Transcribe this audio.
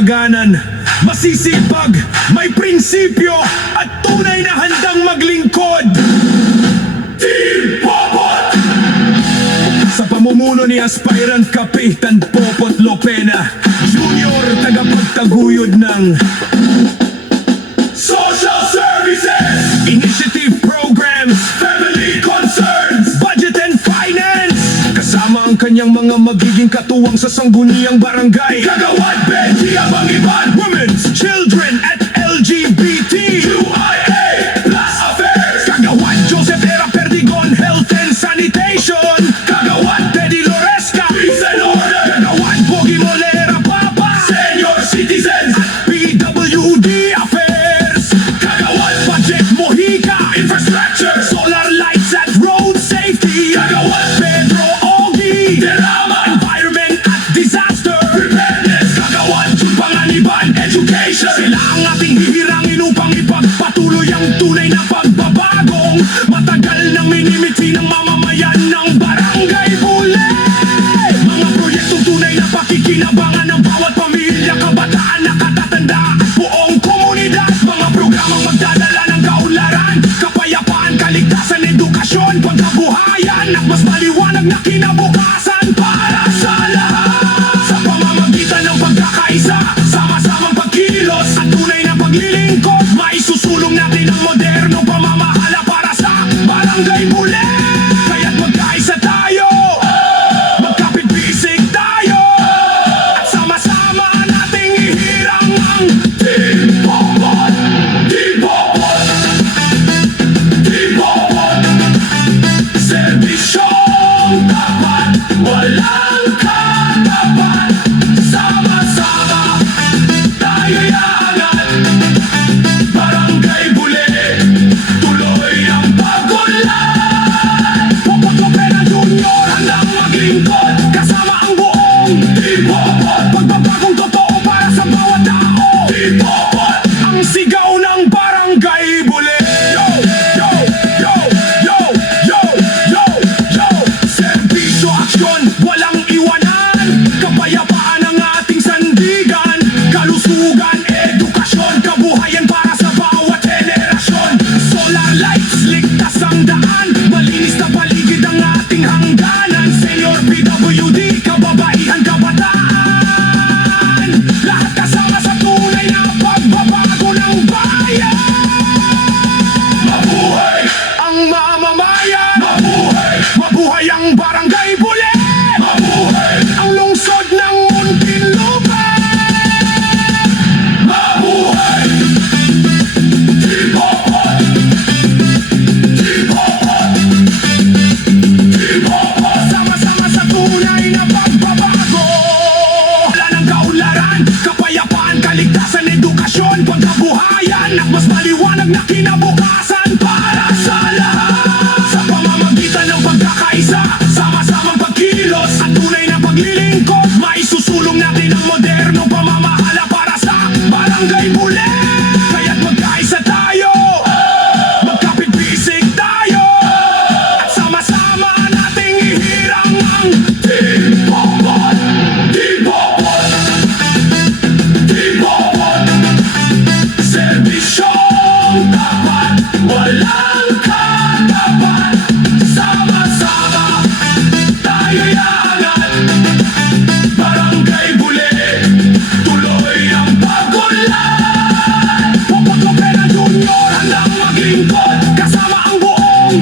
pinagdaganan. Masisipag, may prinsipyo, at tunay na handang maglingkod. Team Popot! Sa pamumuno ni Aspirant Kapitan Popot Lopena Junior, tagapagtaguyod ng Social Services, Initiative Programs, Family Concerns, Budget and Finance. Kasama ang kanyang mga magiging katuwang sa sangguniang barangay. Kagawad Benji Abangiban, Women's, Children at LGBT QIA Plus Affairs. Kagawad Joseph Era Perdigon, Health and Sanitation. Kagawad Teddy Loresca, Peace and Order. Kagawad Bogie Molera Papa, Senior Citizens at PWD Affairs. Kagawad Budget Mojica, Infrastructure, Solar Lights at Road Safety. Kagawad Pedro Ogie, Derama, Environment at Disaster Preparedness. Kagawad Jun Panganiban, Education. Sila ang ating hihirangin upang ipagpatuloy ang tunay na pagbabagong matagal nang minimithi ng mamamayan ng Barangay Bule. Mga proyektong tunay na pakikinabangan ng bawat pamilya, kabataan, nakatatanda at buong komunidad. Mga programang magdadala ng kaunlaran, kapayapaan, kaligtasan, edukasyon, pagkabuhayan at mas maliwanag na kinabukasan para sa lahat. Sa pamamagitan ng pagkakaisa, sama-samang pagkilos at tunay na paglilingkod, maisusulong natin ang modernong pamamahala para sa Barangay Bule. Kaya't magkaisa tayo, magkapit-bisig tayo, at sama-sama nating ihirang ang Team Popot! Team Popot! Team Popot! Serbisyong tapat, walang katapat. Sama-sama tayo'y aangat. Barangay Bule, tuloy ang pag-unlad. Popot Lopena Junior, handang maglingkod kasama ang buong Team Popot. Pagbabagong totoo para sa bawat tao. Team Popot, ang sigaw ng Barangay Bule. Yo! Yo! Yo! Yo! Yo! Yo! Yo! Serbisyo, aksyon, walang iwanan. Kapayapaan ang ating sandigan. Kalusugan, edukasyon, kabuhayan para sa bawat henerasyon. Solar lights, ligtas ang daan. Malinis na paligid ang ating hangganan. Senior PWD, kababaihan, kabataan. Lahat kasama sa tunay na pagbabago ng bayan. Mabuhay ang mamamayan. Mabuhay! Mabuhay ang Barangay Bule. Mabuhay ang lungsod ng Muntinlupa. Mabuhay! Team Popot! Team Popot! Team Popot! Sama-sama sa tunay na pagbabago. Wala ng kaunlaran, kapayapaan, kaligtasan, edukasyon, pagkabuhayan at mas maliwanag na kinabukasan para sa lahat. Sa pamamagitan ng pagkakaisa, sama-samang pagkilos at tunay na paglilingkod, maisusulong natin ang modernong pamamahala para sa Barangay Bule. Kaya't magkaisa tayo, magkapit-bisig tayo, at sama-sama nating ihirang ang Team Popot! Team Popot! Team Popot! Serbisyong tapat, walang katapat. Sama-sama tayo'y aangat. Barangay Bule, tuloy ang pag-unlad. Popot Lopena Junior, handang maglingkod kasama ang buong